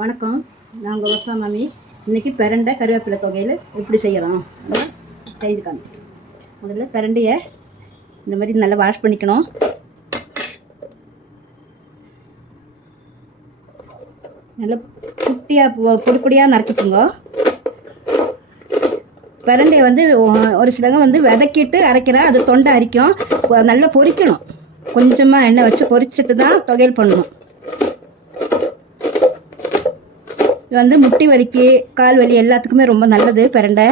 வணக்கம், நான் உங்கள் வசா மாமி. இன்றைக்கி பிரண்டை கருவேப்பிலை தொகையில் எப்படி செய்யலாம் செய்து காமிக்கிறேன். முதல்ல பிரண்டையை இந்த மாதிரி நல்லா வாஷ் பண்ணிக்கணும். நல்லா குட்டியாக பொடி பொடியாக நறுக்கிட்டுங்க. பிரண்டையை வந்து ஒரு சிலங்க விதக்கிட்டு அரைக்கிறேன், அது தொண்டை அரிக்கும். நல்லா பொரிக்கணும், கொஞ்சமாக எண்ணெய் வச்சு பொரிச்சிட்டு தான் தொகையல் பண்ணணும். இது முட்டி வலிக்கு கால் வலி எல்லாத்துக்குமே ரொம்ப நல்லது பிரண்டை.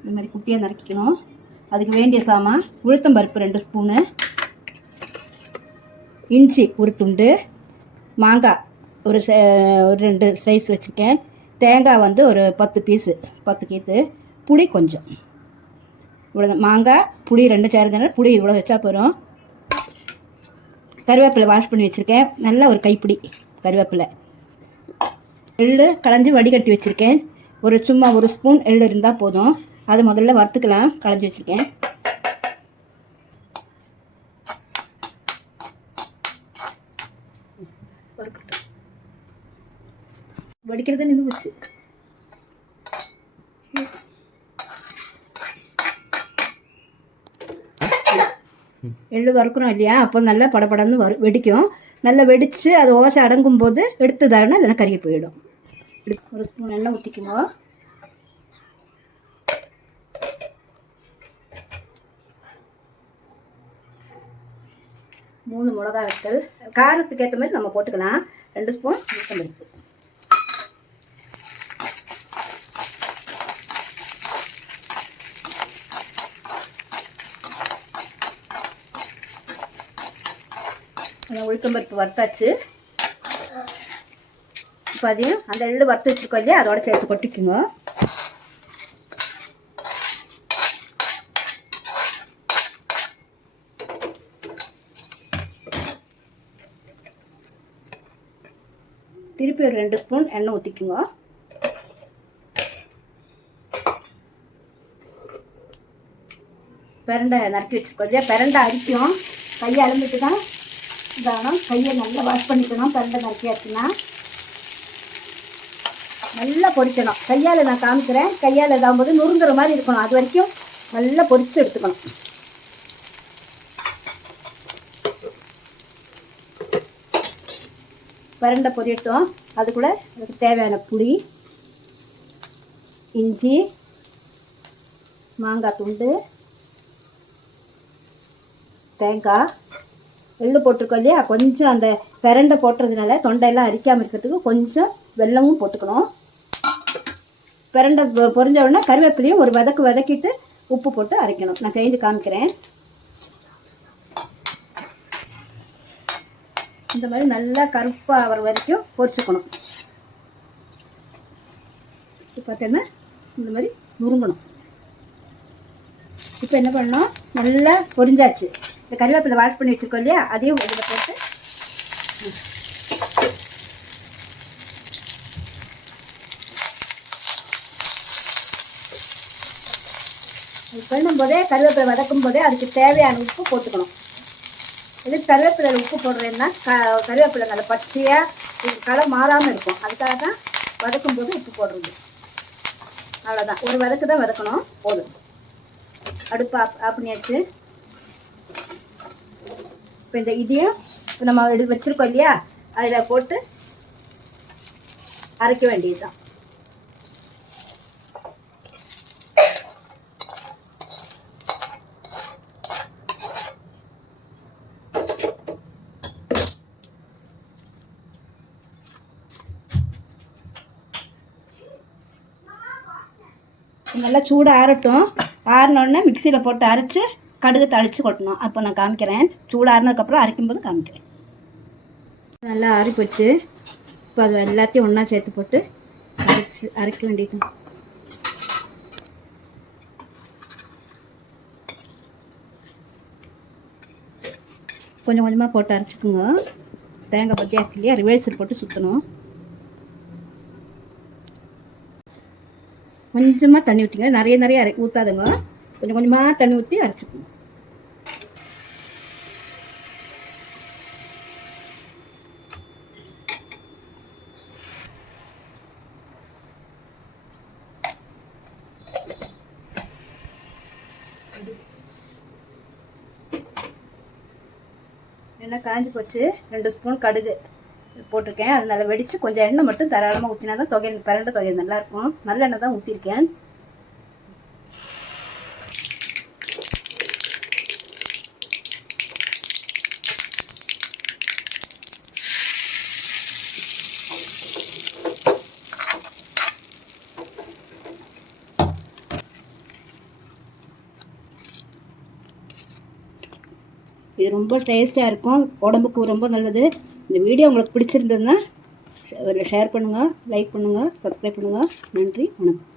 இந்த மாதிரி குட்டியாக நறுக்கிக்கணும். அதுக்கு வேண்டிய சாமான் உளுத்தம்பருப்பு 2 ஸ்பூனு, இஞ்சி ஒரு துண்டு, மாங்காய் ஒரு 2 சைஸ் வச்சுருக்கேன், தேங்காய் ஒரு 10 பீஸு 10 கீத்து, புளி கொஞ்சம். இவ்வளோ மாங்காய் புளி 2 சேர்ந்தனால புளி இவ்வளோ வச்சா போகிறோம். கருவேப்பிலை வாஷ் பண்ணி வச்சுருக்கேன், நல்லா ஒரு கைப்பிடி கருவேப்பிலை. எள்ளு களைஞ்சி வடிகட்டி வச்சுருக்கேன், சும்மா ஒரு ஸ்பூன் எள்ளு இருந்தால் போதும். அது முதல்ல வறுத்துக்கலாம். களைஞ்சி வச்சுருக்கேன். வடிக்கிறது நின்று போச்சு. எள்ளு வறுக்கிறோம் இல்லையா, அப்போ நல்லா படப்படன்னு வெடிக்கும். நல்லா வெடித்து அது ஓசை அடங்கும் போது எடுத்துதாருன்னா இல்லைன்னா கருகி போயிடும். ஒரு ஸ்பூன் எண்ணெய் ஊற்றிக்குங்க. மூணு மிளகா வத்தல், காரத்துக்கு ஏற்ற மாதிரி நம்ம போட்டுக்கலாம். 2 ஸ்பூன் உளுத்தம்பருப்பு, உளுத்தம்பருப்பு வறுத்தாச்சு. இப்போ அதையும் அந்த எள்ளு வறுத்து வச்சுருக்கோம் இல்லையா, அதோட சேர்த்து கொட்டிக்குங்க. திருப்பி ஒரு 2 ஸ்பூன் எண்ணெய் ஊற்றிக்குங்க. பிரண்டை நறுக்கி வச்சுருக்கோம் இல்லையா, பிரண்டை அரிக்கும். கையை அலம்பிட்டு தான் இதாகணும். கையை நல்லா வாஷ் பண்ணிக்கணும். பிரண்டை நறுக்கியாச்சுன்னா நல்லா பொரிக்கணும். கையால் நான் காமிக்கிறேன். கையால் இதாகும்போது நுறுங்குற மாதிரி இருக்கணும். அது வரைக்கும் நல்லா பொரித்து எடுத்துக்கணும். பிரண்டை பொரியட்டும். அது கூட அதுக்கு தேவையான புளி, இஞ்சி, மாங்காய் துண்டு, தேங்காய், எள்ளு போட்டிருக்கோம் இல்லையா, கொஞ்சம் அந்த பிரண்டை போட்டுறதுனால தொண்டையெல்லாம் அரிக்காமல் இருக்கிறதுக்கு கொஞ்சம் வெல்லமும் போட்டுக்கணும். பிரண்டை பொரிஞ்ச உடனே கருவேப்பிலையும் ஒரு வதக்கிட்டு உப்பு போட்டு அரைக்கணும். நான் செய்து காமிக்கிறேன். இந்த மாதிரி நல்லா கருப்பாக ஆகிற வரைக்கும் பொரிச்சுக்கணும். இப்போ பார்த்தீங்கன்னா இந்த மாதிரி நுறுங்கணும். இப்போ என்ன பண்ணணும், நல்லா பொரிஞ்சாச்சு. இந்த கருவேப்பிலை வாஷ் பண்ணி வச்சுருக்கோம் இல்லையா, அதையும் இதில் போட்டு பண்ணும்போதே கருவேப்பிலை வதக்கும் போதே அதுக்கு தேவையான உப்பு போட்டுக்கணும். இதுக்கு கருவேப்பிலை உப்பு போடுறேன்னா கருவேப்பிலை நல்ல பச்சையாக கலர் மாறாமல் இருக்கும். அதுக்காக தான் வதக்கும் போது உப்பு போடுறது. அவ்வளோதான், ஒரு வதக்கு தான் வதக்கணும், போதும். அடுப்பு ஆஃப் பண்ணியாச்சு. இப்போ இந்த இதையும் நம்ம வச்சுருக்கோம் இல்லையா, அதில் போட்டு அரைக்க வேண்டியது தான். நல்லா சூடாக ஆறட்டும். ஆறினோடனே மிக்சியில் போட்டு அரைச்சி கடுகு தாளித்து கொட்டணும். அப்போ நான் காமிக்கிறேன். சூடாக ஆறினதுக்கப்புறம் அரைக்கும்போது காமிக்கிறேன். நல்லா ஆறி போச்சு. இப்போ அது எல்லாத்தையும் ஒன்றா சேர்த்து போட்டு அரைக்க வேண்டியது. கொஞ்சம் கொஞ்சமாக போட்டு அரைச்சிக்குங்க. தேங்காய் பற்றி ஆக்கலையா, ரிவர்ஸில் போட்டு சுற்றணும். கொஞ்சமாக தண்ணி ஊற்றிங்க. நிறைய ஊற்றாதுங்க, கொஞ்சம் கொஞ்சமாக தண்ணி ஊற்றி அரைச்சிக்கணும். எண்ணெய் காஞ்சி போச்சு. 2 ஸ்பூன் கடுகு போட்டிருக்கேன். அது நல்லா வெடித்து கொஞ்சம் எண்ணெய் மட்டும் தாராளமாக ஊற்றினா தான் பிரண்ட தொகை நல்லாயிருக்கும். நல்ல எண்ணெய் தான் ஊற்றிருக்கேன். இது ரொம்ப டேஸ்ட்டாக இருக்கும், உடம்புக்கு ரொம்ப நல்லது. இந்த வீடியோ உங்களுக்கு பிடிச்சிருந்ததுன்னா ஷேர் பண்ணுங்கள், லைக் பண்ணுங்கள், சப்ஸ்கிரைப் பண்ணுங்கள். நன்றி, வணக்கம்.